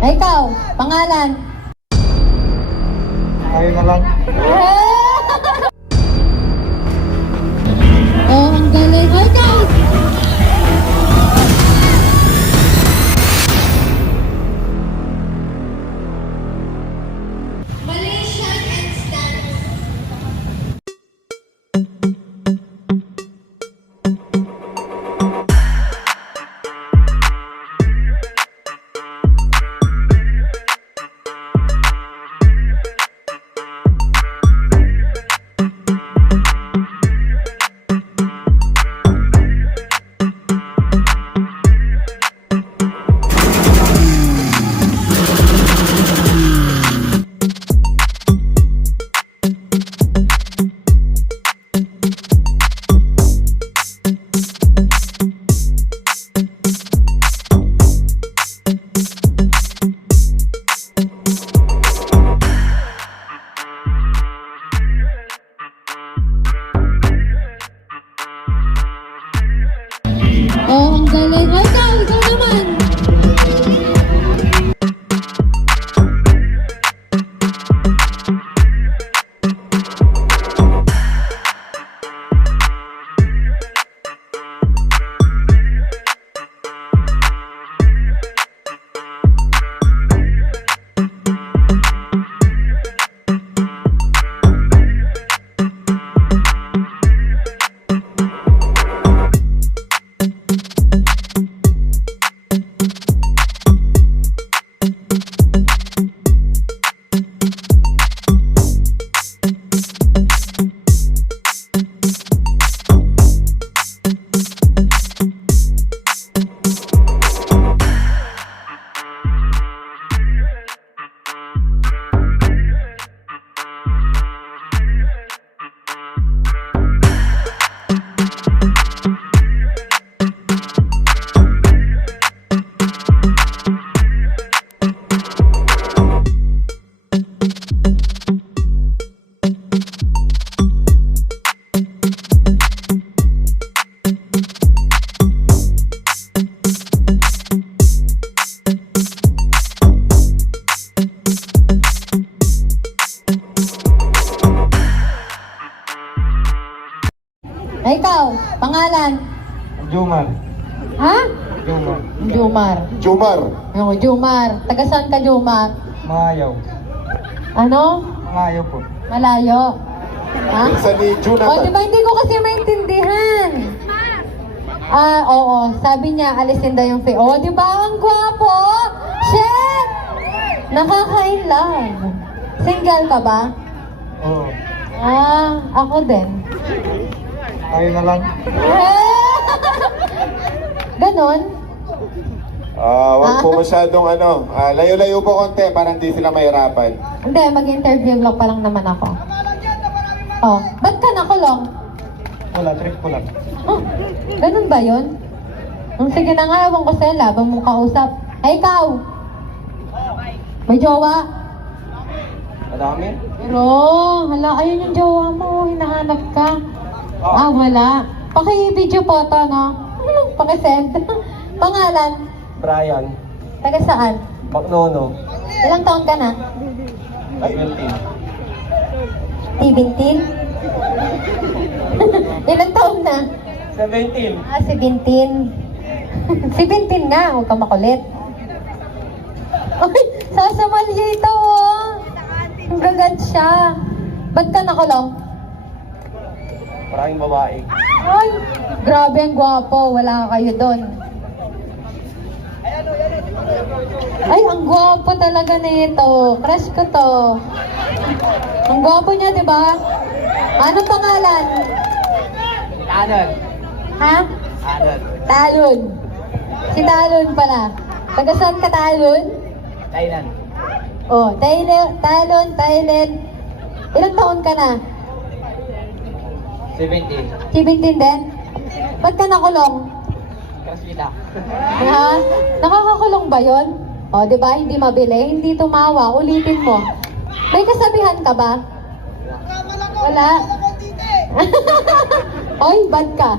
Ikaw, pangalan? Ayun na lang. Oh, ang galing. Ay, guys! Malaysian and stance. Oh, ang galing. Ay, ikaw naman. Ikaw, pangalan? Jumar. Ha? Jumar. Jumar. Jumar. Oh, Jumar. Taga saan ka, Jumar? Mayaw. Ano? Mayaw po. Malayo. Ha? Pinsan ni O, Jonathan. di ba hindi ko kasi maintindihan? Ah, oo. Sabi niya, alisin daw yung O, di ba? Ang gwapo! Shit! Nakaka-in love. Single ka ba? Oo. Ah, ako din. Ayun na lang. Ganon? Wag po masyadong layo-layo po konti para hindi sila mahirapan. Hindi, mag-interview lang pa lang naman ako. Oh, ba't ka nakulong? Wala, trick ko lang. Oh, ganun ba yun? Sige na nga, ewan ko sa'yo, labang mong kausap. Ay, ikaw! May jowa? Madami? Pero, hala, ayun yung jowa mo, hinahanap ka. Ah, wala. Paki-video photo, no? Paki-send. Pangalan? Brian. Taga saan? Magnono. Ilang taon ka na? 17. T-Bintin? Ilang taon na? 17. Ah, 17. 17 nga, huwag ka makulit. Ay, sasamalya ito, oh. Ang gagad siya. Ba't ka nakulong? Maraming babae. Ay, grabe ang gwapo. Wala kayo doon. Ay, ang gwapo talaga nito. Crush ko to. Ang gwapo niya, di ba? Anong pangalan? Anon. Ha? Anon. Talon. Si Talon pala. Taga saan ka, Talon? Thailand. Oh, Talon, Thailand. Ilang taon ka na? 17. 17 din? Ba't ka nakulong? Kasila. Ha? Nakakakulong ba yun? O, di ba? Hindi mabili, hindi tumawa. Ulitin mo. May kasabihan ka ba? Wala. Oy, bad ka.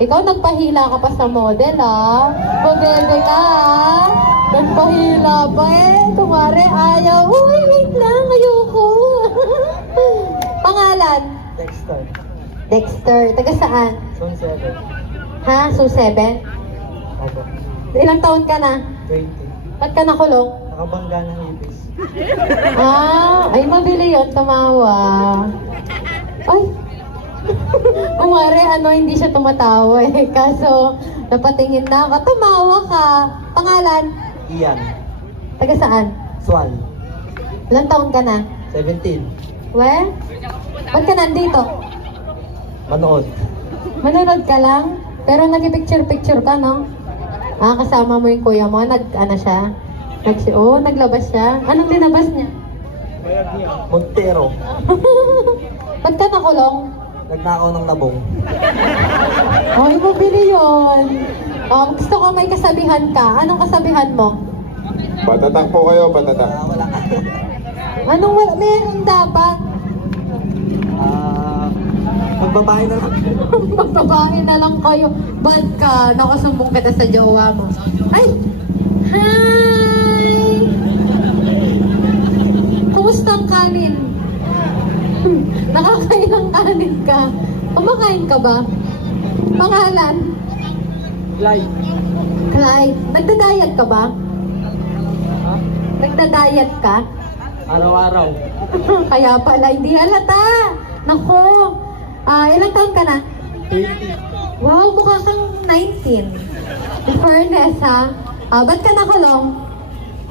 Ikaw nagpahila ka pa sa model, ah. Mabebe ka, ah. Nagpahila pa eh. Kumare, ayaw. Uy, wait lang. Ayoko. Pangalan? Dexter. Dexter. Taga saan? Zone 7. Ha? So, 7? Opo. Ilang taon ka na? 20. Ba't ka nakulong? Nakabangga ng ibis. Ay, mabili yun. Tumawa. Ay. Kumare, hindi siya tumatawa eh. Kaso, napatingin na ako. Tumawa ka. Pangalan? Ian. Taga saan? Swal. Ilang taon ka na? 17. We? Ba't ka nandito? Manood. Manonood ka lang? Pero nag-picture-picture ka, no? Kasama mo yung kuya mo. Siya? Naglabas siya. Anong linabas niya? Montero. Ba't ka nakulong? Nagnakaw ng labong. Ay, mabili yun. Gusto ko may kasabihan ka. Anong kasabihan mo? Patatak po kayo, patatak. Wala. Anong wala? Meron dapat. Magbabae na lang. Magbabae na lang kayo. Bad ka. Nakasumbong kita sa jowa mo. Ay! Hi! Kumusta ang kanin? Nakakailang kanin ka. Kumakain ka ba? Pangalan? Live. Clyde. Nagda-diet ka ba? Ha? Nagda-diet ka? Araw-araw. Kaya pala, hindi halata. Nako. Ilang taon ka na? 20. Wow, mukha kang 19. In fairness, ha? Ba't ka nakulong?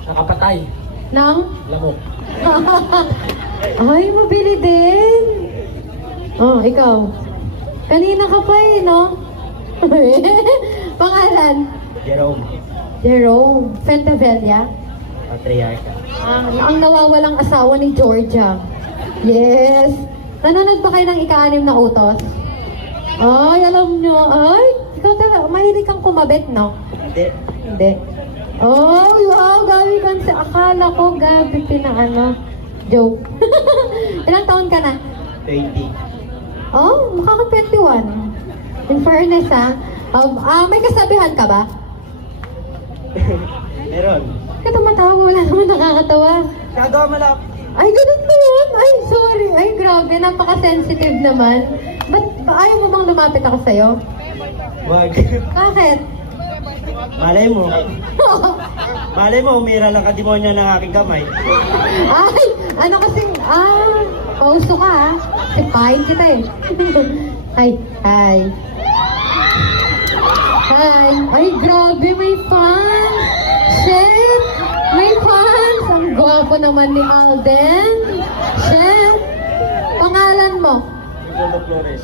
Nakapatay. Nang? Lamok. Ay, mabili din. Ikaw. Kanina ka pa eh, no? Pangalan? Jerome. Jerome. Fentavella. Patriarca. Ang nawawalang asawa ni Georgia. Yes. Nanonood ba kayo ng ika-6 na utos? Ay, alam nyo. Ay, ikaw talaga. Mahilig kang kumabit, no? Hindi. Hindi. Oh, wow, Gabi Ganse. Akala ko, Gabi, joke. Ilang taon ka na? 20. Oh, mukha kang 21. In fairness, ha? May kasabihan ka ba? Meron. Kaya tumatawa, wala naman nakakatawa. Gagawa mo lang. Ay, ganun ba yun? Ay, sorry. Ay, grabe. Napaka-sensitive naman. Ba't ayaw mo bang lumapit ako sa'yo? Wag. Bakit? Malay mo. Malay mo, umira lang ka-demonyo ng aking kamay. Ay, pauso ka, ha? Sipahin kita, eh. Hi. Ay, grabe, may fans. Shit, may fans. Ang gwapo naman ni Alden. Shit. Pangalan mo? Nicoldo Flores.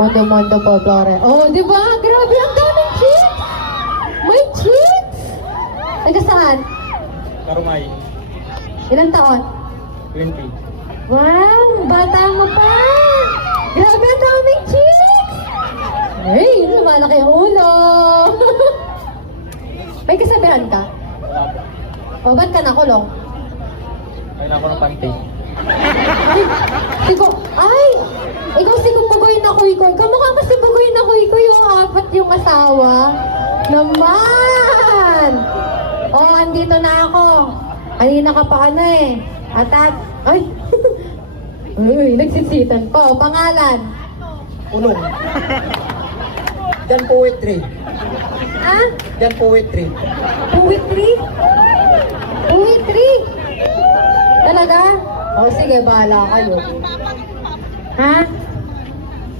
Mondo po, Flore. Oh, di ba? Grabe, ang daming chicks. May chicks. Taga saan? Karumay. Ilang taon? 20. Wow, bata mo pa. Grabe, ang daming chicks. Ay, lumalaki ang ulo. May kasabihan ka? Wala po. O, ba't ka nakulong? Kaya na ako ng panty. Ikaw si Bagoy na Kuy-Kuy. Kamukha ka si Bagoy na Kuy-Kuy, yung 4 yung asawa. Naman! Andito na ako. Kanina ka pa eh. Ay! Uy, nagsisitan pa. Pangalan? Ulong. Diyan poetry. Ha? Diyan poetry. Poetry? Poetry? Talaga? Sige, bahala kayo. Ha?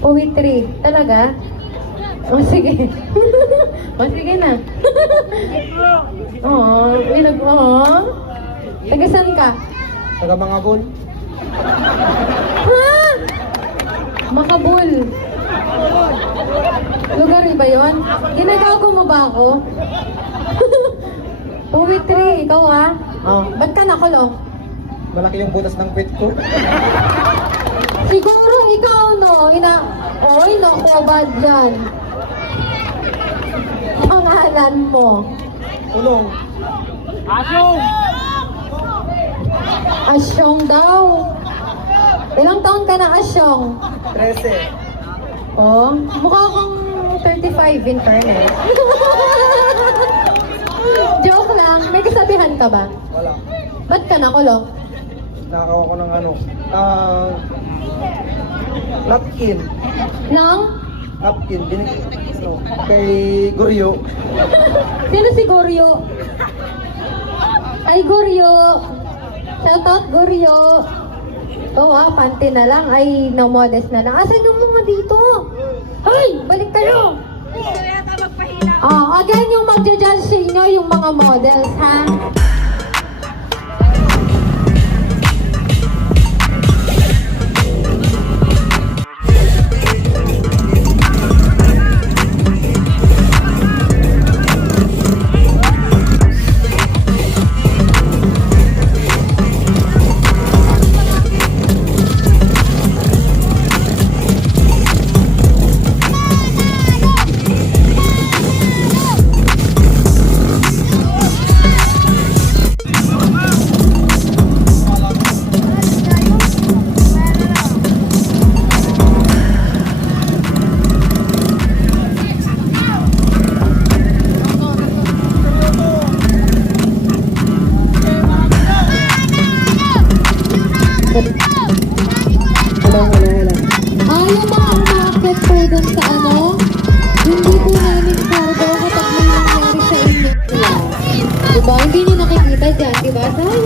Poetry? Talaga? Sige. Sige na. Taga saan ka? Taga mga bol. Ha? Makabul. Lugar ba yun? Ginagago mo ba ako? Poetry, ikaw ha? Ba't ka nakulong? Malaki yung butas ng kwit ko. Siguro ikaw, no? Oy, naku, bad yan. Pangalan mo? Ulong. Asyong! Asyong daw. Ilang taon ka na, Asyong? 13. Mukha kang 35 in fairness. Joke lang. May ka ba? Wala. Ba't ka nakulong? Nakakuha ko ng ano. Napkin. Nang? Napkin. Kay Goryo. Sino si Goryo? Ay, Goryo. Shoutout, Goryo. Oo panty na lang. Ay, no modest na lang. Asan yung mga dito? Hoy, balik kayo! Again, yung magja-judge sa inyo, yung mga models, ha? Yung mga umakit po dun sa ano, hindi po namin cargo kapag may nangyari sa inyo. Diba? Hindi nyo nakikita dyan, diba? Sayang.